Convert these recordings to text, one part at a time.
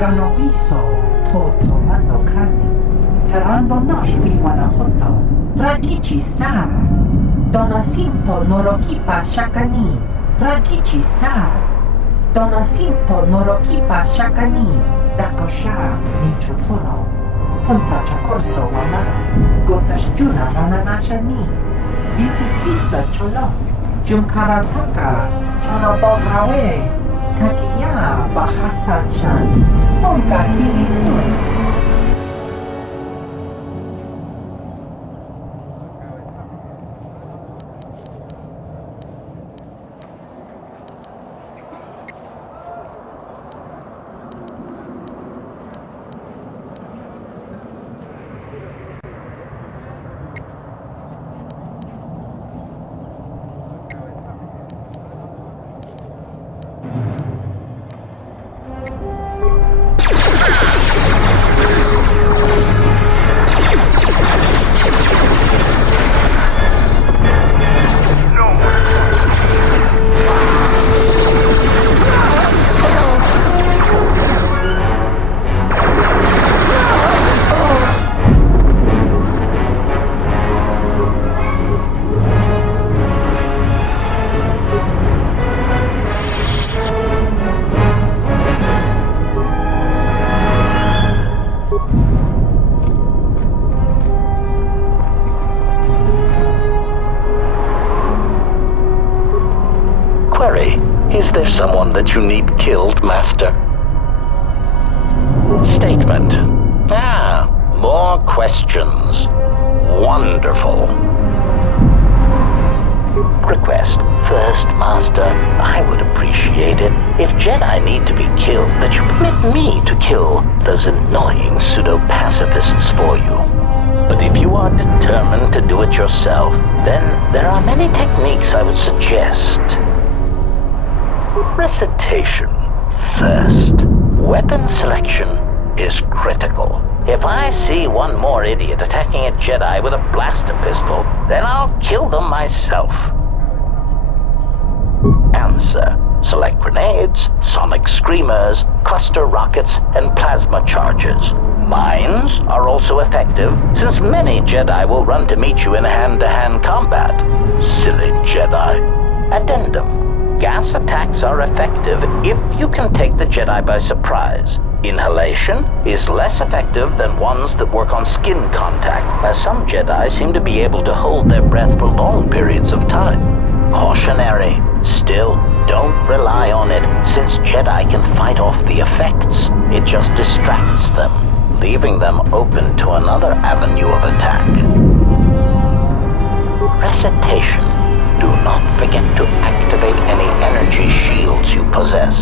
Ganoiso, Toto Lando Kani, Terando Nosh Viwanahoto, Ragichi Sa, Donasinto Norokipa Shakani, Ragichi Sa, Donasinto Norokipa Shakani, Dakosha, Nichotolo, Ponta Chakorzo Wana, Gotash Juna Rananashani, Visitisa Cholo, Jumkarataka, Chonobograwe, Takiya Bahasan-chan, Onga Kilikun. Is there someone that you need killed, Master? Statement. More questions. Wonderful. Request. First, Master, I would appreciate it if Jedi need to be killed, that you permit me to kill those annoying pseudo-pacifists for you. But if you are determined to do it yourself, then there are many techniques I would suggest. Recitation. First, weapon selection is critical. If I see one more idiot attacking a Jedi with a blaster pistol, then I'll kill them myself. Answer. Select grenades, sonic screamers, cluster rockets, and plasma charges. Mines are also effective, since many Jedi will run to meet you in hand-to-hand combat. Silly Jedi. Addendum. Gas attacks are effective if you can take the Jedi by surprise. Inhalation is less effective than ones that work on skin contact, as some Jedi seem to be able to hold their breath for long periods of time. Cautionary. Still, don't rely on it, since Jedi can fight off the effects. It just distracts them, leaving them open to another avenue of attack. Recitation. Do not forget to activate any energy shields you possess.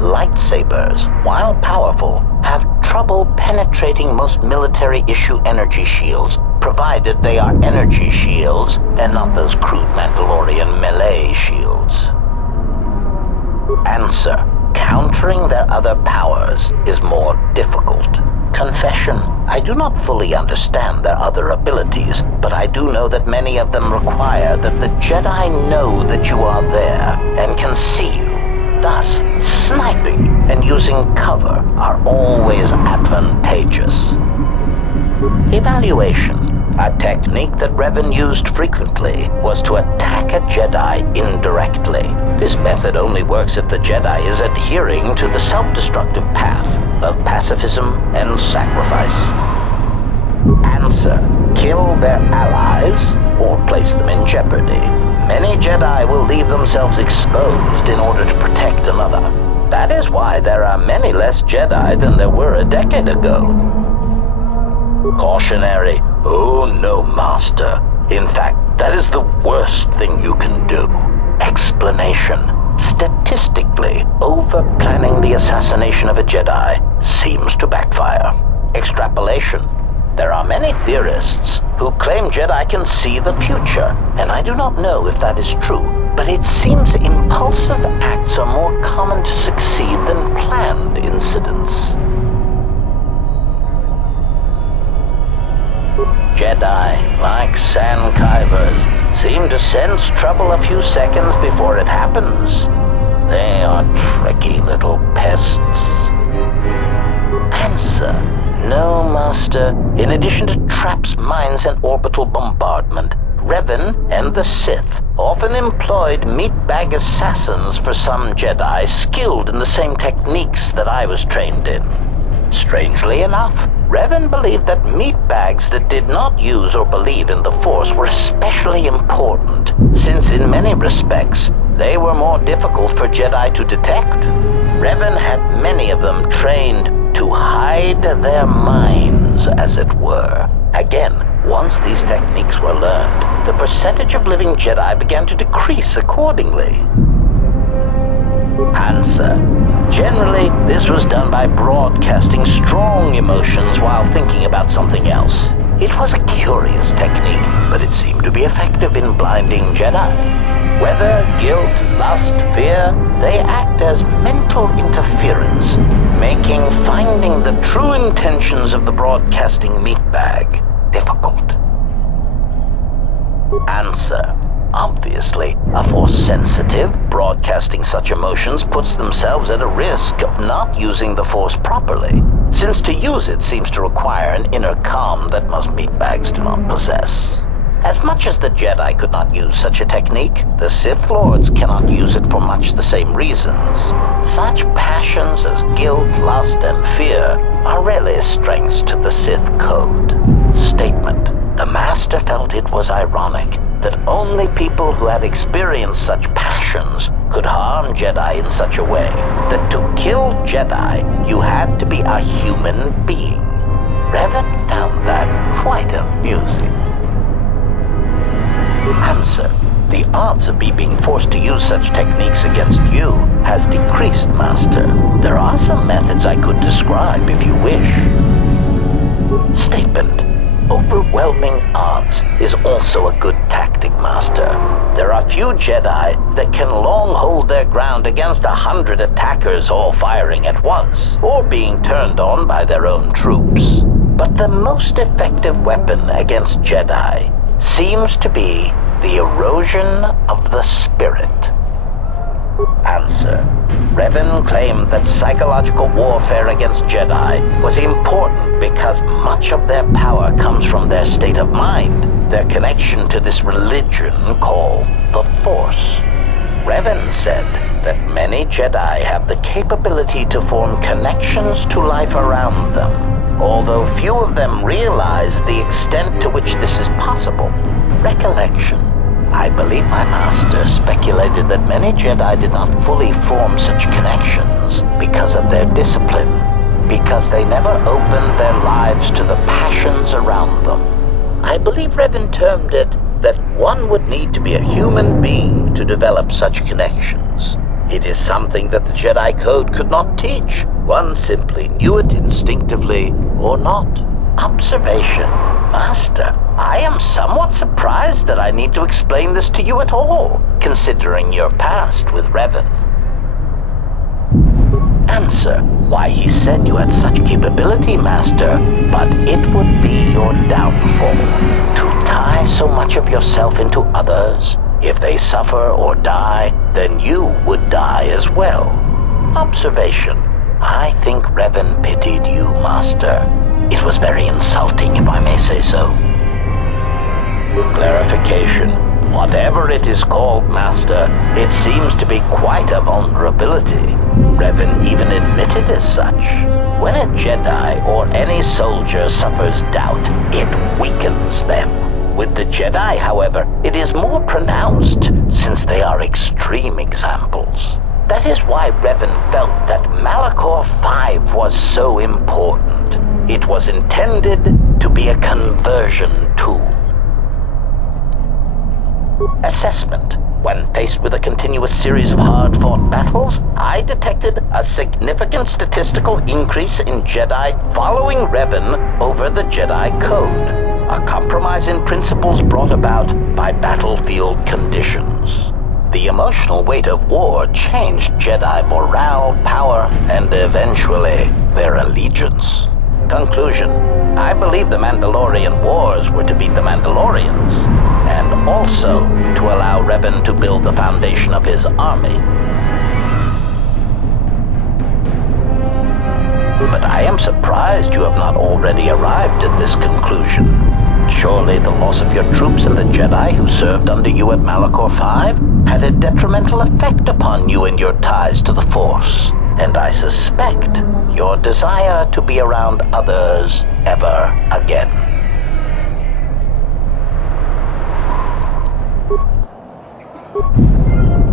Lightsabers, while powerful, have trouble penetrating most military-issue energy shields, provided they are energy shields and not those crude Mandalorian melee shields. Answer. Countering their other powers is more difficult. Confession. I do not fully understand their other abilities, but I do know that many of them require that the Jedi know that you are there and can see you. Thus, sniping and using cover are always advantageous. Evaluation. A technique that Revan used frequently was to attack a Jedi indirectly. This method only works if the Jedi is adhering to the self-destructive path of pacifism and sacrifice. Answer. Kill their allies or place them in jeopardy. Many Jedi will leave themselves exposed in order to protect another. That is why there are many less Jedi than there were a decade ago. Cautionary. Oh no, Master. In fact, that is the worst thing you can do. Explanation. Statistically, over-planning the assassination of a Jedi seems to backfire. Extrapolation. There are many theorists who claim Jedi can see the future, and I do not know if that is true, but it seems impulsive acts are more common to succeed than planned incidents. Jedi, like sandkivers, seem to sense trouble a few seconds before it happens. They are tricky little pests. Master, in addition to traps, mines, and orbital bombardment, Revan and the Sith often employed meatbag assassins for some Jedi skilled in the same techniques that I was trained in. Strangely enough, Revan believed that meatbags that did not use or believe in the Force were especially important, since in many respects, they were more difficult for Jedi to detect. Revan had many of them trained to hide their minds, as it were. Again, once these techniques were learned, the percentage of living Jedi began to decrease accordingly. Answer. Generally, this was done by broadcasting strong emotions while thinking about something else. It was a curious technique, but it seemed to be effective in blinding Jedi. Whether guilt, lust, fear, they act as mental interference, making finding the true intentions of the broadcasting meatbag difficult. Answer. Obviously, a Force-sensitive broadcasting such emotions puts themselves at a risk of not using the Force properly, since to use it seems to require an inner calm that most meatbags do not possess. As much as the Jedi could not use such a technique, the Sith Lords cannot use it for much the same reasons. Such passions as guilt, lust, and fear are rarely strengths to the Sith code. Statement. The Master felt it was ironic that only people who had experienced such passions could harm Jedi in such a way that to kill Jedi, you had to be a human being. Revan found that quite amusing. Answer. The odds of me being forced to use such techniques against you has decreased, Master. There are some methods I could describe if you wish. Statement. Overwhelming odds is also a good tactic, Master. There are few Jedi that can long hold their ground against 100 attackers all firing at once, or being turned on by their own troops. But the most effective weapon against Jedi seems to be the erosion of the spirit. Answer. Revan claimed that psychological warfare against Jedi was important because much of their power comes from their state of mind, their connection to this religion called the Force. Revan said that many Jedi have the capability to form connections to life around them, although few of them realize the extent to which this is possible. Recollection. I believe my master speculated that many Jedi did not fully form such connections because of their discipline, because they never opened their lives to the passions around them. I believe Revan termed it that one would need to be a human being to develop such connections. It is something that the Jedi Code could not teach. One simply knew it instinctively or not. Observation. Master, I am somewhat surprised that I need to explain this to you at all, considering your past with Revan. Answer. Why, he said you had such capability, Master, but it would be your downfall. To tie so much of yourself into others, if they suffer or die, then you would die as well. Observation. I think Revan pitied you, Master. It was very insulting, if I may say so. Clarification. Whatever it is called, Master, it seems to be quite a vulnerability. Revan even admitted as such. When a Jedi or any soldier suffers doubt, it weakens them. With the Jedi, however, it is more pronounced, since they are extreme examples. That is why Revan felt that Malachor V was so important. It was intended to be a conversion tool. Assessment. When faced with a continuous series of hard-fought battles, I detected a significant statistical increase in Jedi following Revan over the Jedi Code, a compromise in principles brought about by battlefield conditions. The emotional weight of war changed Jedi morale, power, and eventually their allegiance. Conclusion. I believe the Mandalorian Wars were to beat the Mandalorians, and also to allow Revan to build the foundation of his army. But I am surprised you have not already arrived at this conclusion. Surely the loss of your troops and the Jedi who served under you at Malachor V had a detrimental effect upon you and your ties to the Force. And I suspect your desire to be around others ever again.